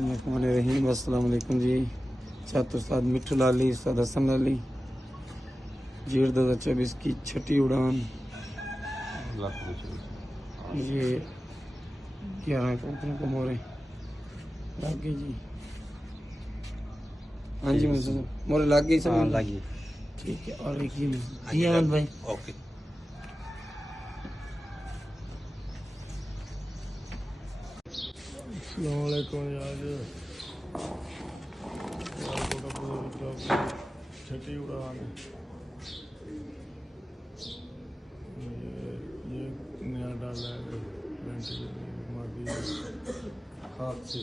बिस्मिल्लाहिर्रहमानिर्रहीम। अस्सलाम वालेकुम जी। छात्र उस्ताद मिट्ठू लाली, उस्ताद हसन लाली। जेठ 2024 की छठी उड़ान। ये 11 कबूतरों को मोरे लग गई जी। हाँ जी मोरे लग गई सब लग गई। ठीक है। और एक ये अहमद भाई ओके। अस्सलामुअलैकुम यार छठी उड़ान है। ये नया डाला है मादी हाथ से।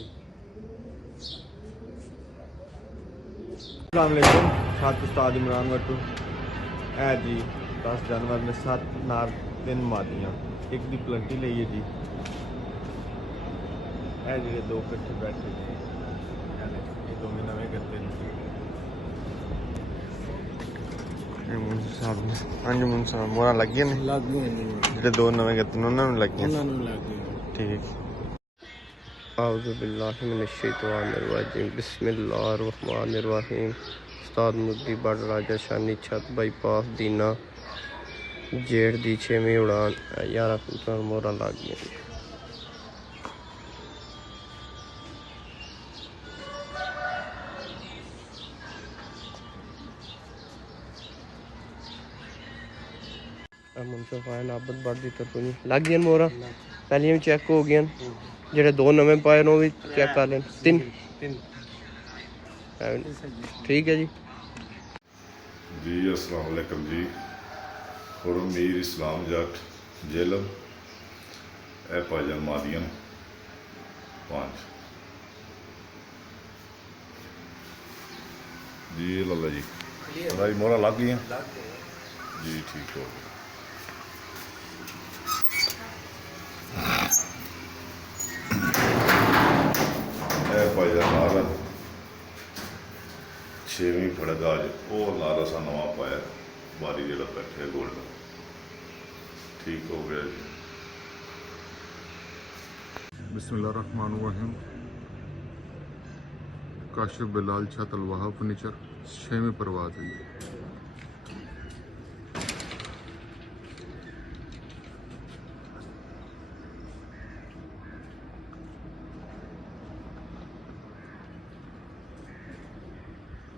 अस्सलाम वालेकुम। छात्र उस्ताद इमरान वट्टू है जी। 10 जानवर में 7 नार 3 मादियाँ एक दी प्लंटी ली है जी। है जी 2 कट्ठे बैठे जी। ये 2 नवे करते हैं। हाँ जी मुंशी साहब मोरा लग गया नहीं लग गए जो 2 नवे करते उन्होंने लग गया लग गए। ठीक। आऊज़ु बिल्लाहि मिनश शैतानिर रजीम बिस्मिल्लाहिर्रहमानिर्रहीम। उस्ताद मुद्दी बड़ राजा शानी छत बाईपास दीना जेठ दी 6वीं उड़ान 11 कबूतर मोरा लग गया। मुंसफाइन आबद बढ़ दी तरफ लग गया मोरा पहले भी चेक हो गया जेडे 2 नवे पाए वो भी चेक कर लें 3 ठीक है जी। जी अस्सलाम वालेकुम जी। खुरम मीर इस्लाम जट जेलम ए पाजन मादियन 5 जी लाला जी भाई मोहरा लग गई जी ठीक हो गया। ए पाजन नारन 6वीं फड़क आज वो नारा सा नवा पाया बारी जो बैठे गोल्ड ठीक हो गया जी। बिस्मिल्लाहिर्रहमानिर्रहीम। काशिफ बिलाल छत अलवाहा फर्नीचर 6वीं परवाज है।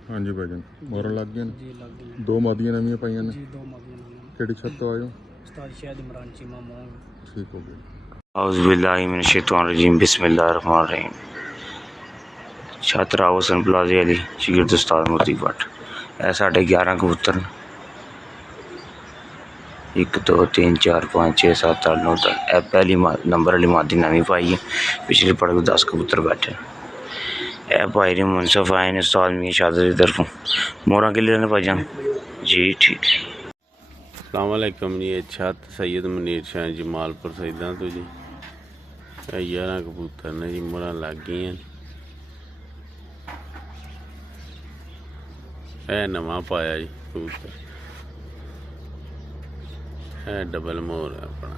हाँ जी भाईजान मोहरा लग गया जी लग गई 2 मादियाँ नवी पाइया ने जी 2 मदियां केड़ी छत तो आयो उस्ताद शायद इमरान चीमा मोहन। ठीक हो गया। औज़ु बिल्लाहि मिनश शैतानिर रजीम बिस्मिल्लाहिर्रहमानिर्रहीम। छात्रा हुसन प्लाजे अली शिगिर्द उस्ताद मोती भट्ट ऐ साढ़े 11 कबूतर 1 2 3 4 5 6 7 8 9 10 ए पहली नंबर वाली मादी नवी पाई है। पिछली पड़क 10 कबूतर बैठे ए भाई ने मुनसफ आए ने उस्ताद मी शादी की तरफों मोरा के लिए भाईजान जी ठीक है। अस्सलाम वालेकुम जी। छत सैयद मुनीर शाह जमालपुर सैदा तो जी 11 कबूतर ने जी मोहरा लग गई हैं। ए नवा पाया जी कबूतर ए डबल मोर है अपना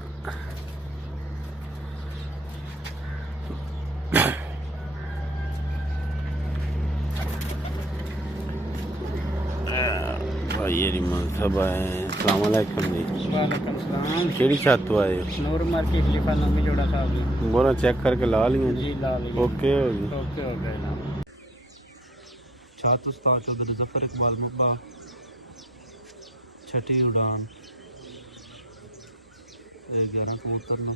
भाई ये मनसब आए। अस्सलाम वालेकुम जी। वालेकुम सलाम। केड़ी छत तो आए हो? नूर मार्केट खलीफा नामी जोड़ा साहब जी। बोरा चेक करके ला लिया जी ला ली ओके हो गई। ओके हो गए ना। छात्र उस्ताद चौधरी जफर इकबाल मुब्बा छठी उड़ान 11 कबूतर ने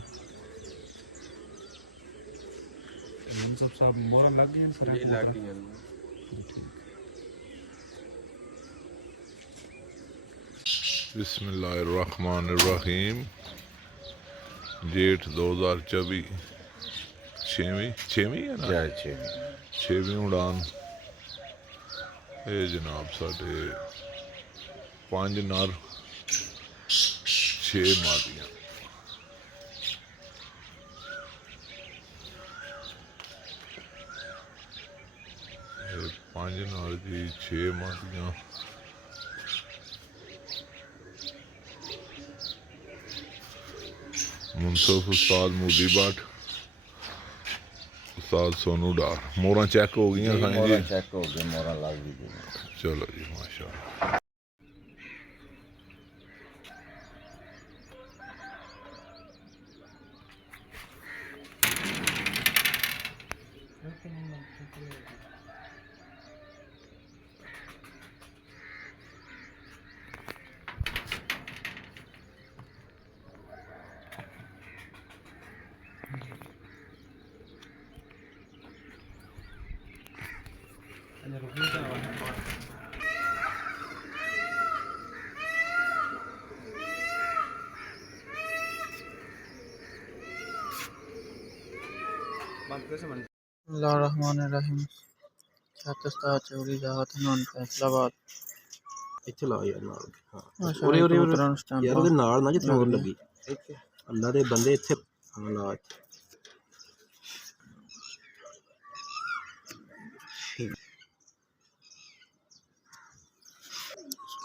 सब साहब मोरा लग गई सर लग गई। बिस्मिल्लाहिर्रहमानिर्रहीम। जेठ 2024 छेवीं है ना 6वीं उड़ान ये जनाब साढ़े 5 नर 6 मादियाँ ये 5 नर जी 6 मादियाँ मुंसफ उस्ताद मोदी भट्ट ਉਸਤਾਦ ਸੋਨੂ ਡਾਰ। ਮੋਹਰਾਂ ਚੈੱਕ ਹੋ ਗਈਆਂ ਸਾਈਂ ਜੀ? ਚੈੱਕ ਹੋ ਗਏ, ਮੋਹਰਾਂ ਲੱਗ ਗਈ। ਚਲੋ ਜੀ ਮਾਸ਼ਾਅੱਲਾ। बिस्मिल्लाहिर्रहमानिर्रहीम। छत उस्ताद चौधरी दावत नून फैसलाबाद। ਇੱਥੇ ਲਾ ਯਾਰ ਨਾਲ। ਹਾਂ माशाअल्लाह ਉਰੇ ਉਰੇ कबूतरां नूं स्टैंप ਯਾਰ ਉਹਦੇ ਨਾਲ ਨਾ ਜਿੱਥੇ ਹੋਰ ਲੱਗੀ। ਲੱਗੀ ਇੱਥੇ ਅੱਲਾ ਦੇ ਬੰਦੇ ਇੱਥੇ ਹਾਂ ਲਾ ਇੱਥੇ।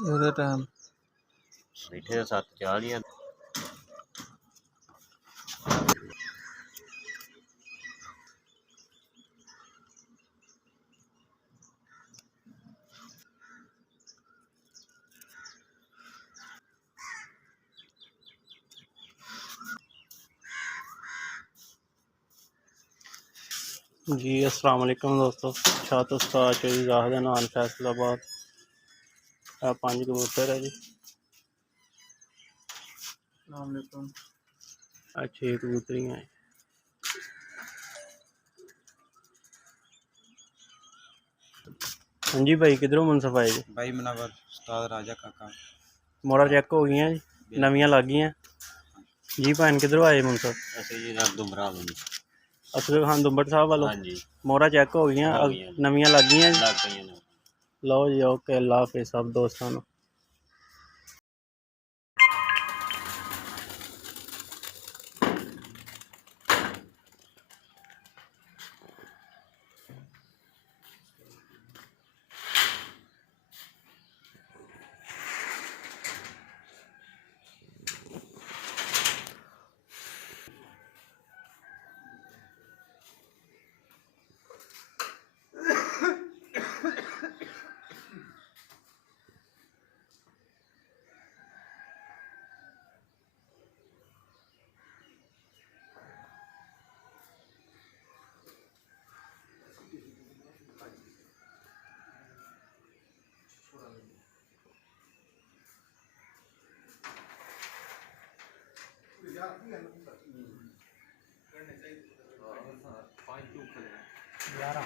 ਇਹਦਾ ਟਾਈਮ ਬੈਠੇ 7:40 ਆ। जी अस्सलाम वालेकुम दोस्तों। छत उस्ताद चौधरी जाहिद नान फैसलाबाद। 5 कबूतर है जी। अस्सलाम वालेकुम। 6 कबूतरियाँ हैं। हाँ जी भाई किधरों मुनसफ आए जी? ਭਾਈ ਮਨਾਵਰ ਉਸਤਾਦ ਰਾਜਾ ਕਾਕਾ। मोड़ा चेक हो गई जी, नवियाँ लग गई जी। भैन किधरों आए मुनसफ? ਅਸੀਂ ਜੀ ਰੱਬ ਦੁਮਰਾ ਨੂੰ असगर खान दुम्बट साहब वालों। ਹਾਂਜੀ मोहरा चेक हो गई, हो गईयां। नवियाँ लग गई जी। ਲੱਗ ਗਈਆਂ ਨੇ। लो जी ओके, अल्लाह हाफिज़ सब दोस्तों नूं। यार